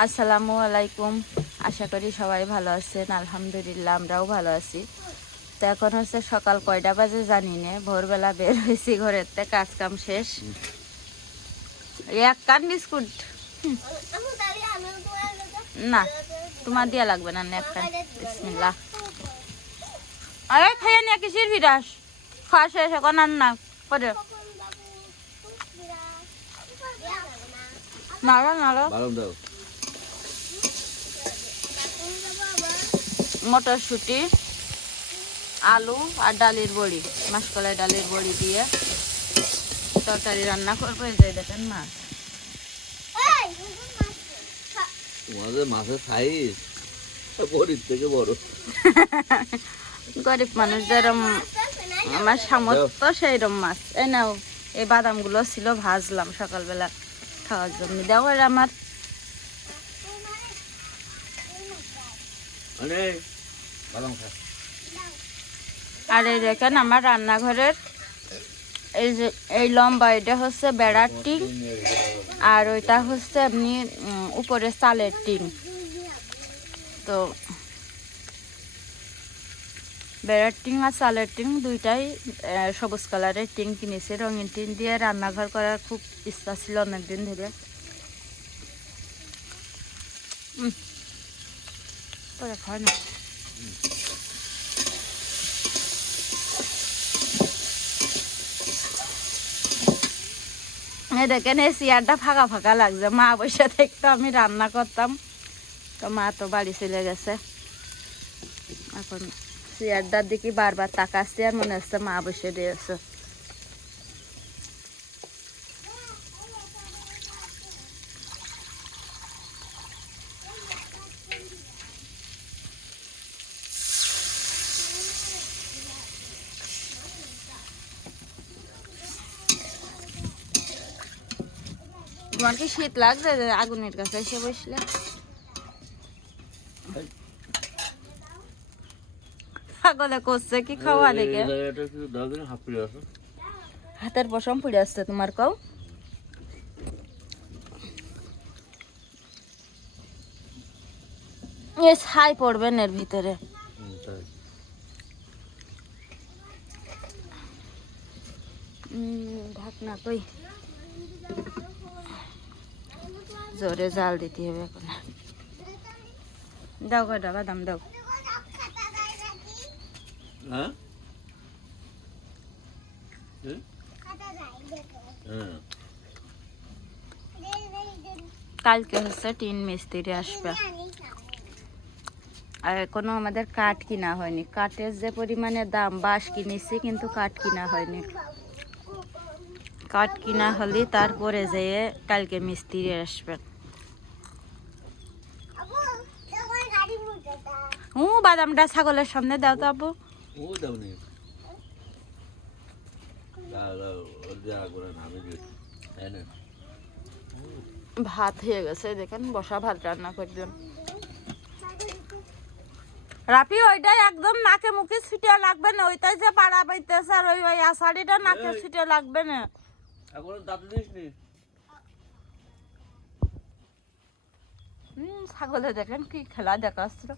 আসসালামু আলাইকুম। আশা করি সবাই ভালো আছেন। আলহামদুলিল্লাহ, আমরাও ভালো আছি। তো এখন হচ্ছে সকাল কয়টা বাজে জানি না। ভোরবেলা বের হয়েছি, ঘরের থেকে কাজ কাম শেষ এক কান বিস্কুট। না, তোমার দিয়া লাগবে না এক কান। বিসমিল্লা আরে খাইয়া নিয়ে কিসের বিরাস? খাওয়া শেষ, এখন আর না করে নাড়া নাড়া। মটরশুঁটি আলু আর ডালের বড়ি মাসকলাই ডালের বড়ি দিয়ে তরকারি রান্না করব। এই যে দেখেন মাছ। তোমাদের মাছের সাইজ। গরিব থেকে বড়। গরিব মানুষ যেরম আমার সামর্থ্য সেইরম মাছ। এই নাও এই বাদামগুলো ছিল ভাজলাম সকালবেলা খাওয়ার জন্য। আমার। আর এই দেখেন আমার রান্নাঘরের এই যে এই লম্বা এটা হচ্ছে বেড়ার টিং আর ওইটা হচ্ছে উম, উপরে চালের টিং। তো বেড়ার টিং আর চালের টিং দুইটাই সবুজ কালারের টিং কিনেছি। রঙিন টিং দিয়ে রান্নাঘর করার খুব ইচ্ছা ছিল অনেকদিন ধরে। করে না। দেখেন, এই চেয়ারটা ফাঁকা ফাঁকা লাগছে। মা বসে থাকতো আমি রান্না করতাম। তো মা তো বাড়ি চলে গেছে। এখন চেয়ারটার দিকে বারবার তাকাচ্ছি আর মনে হচ্ছে মা বসে দিয়েছে তোমার কি শীত লাগছে আগুনের কাছে এসে বসলে? পাগলে করছে কি খাওয়া দেখে হাতের পশম পড়ে আসছে তোমার কও। এ ছাই পড়বেন এর ভিতরে। ঢাকনা কই? জোরে জাল দিতে হবে এখন। দাও কয়টা বাদাম দাও। হ্যাঁ? হ্যাঁ? কালকে হচ্ছে টিন মিস্ত্রি আসবে। আর এখনও আমাদের কাঠ কিনা হয়নি। কাঠের যে পরিমাণে দাম বাঁশ কিনেছি কিন্তু কাঠ কিনা হয়নি। কাঠ কিনা হলে তারপরে যেয়ে কালকে মিস্ত্রি আসবে। ও বাদামটা ছাগলের সামনে দাও তো আবু। ও দাও নি। দাও দাও ওর যা করে না আমি দিই না। ভাত হয়ে গেছে দেখেন বসা ভাত রান্না করলাম রাপি ওইটাই একদম নাকে মুখে ছিটিয়ে লাগবে না ওইটাই যে পাড়া পাইতেছে আর ওই ওই আষাঢ়িটা নাকে। ছিটিয়ে লাগবে না। এখন দাঁত দিস নি হুম ছাগলে দেখেন কি খেলা দেখাচ্ছিল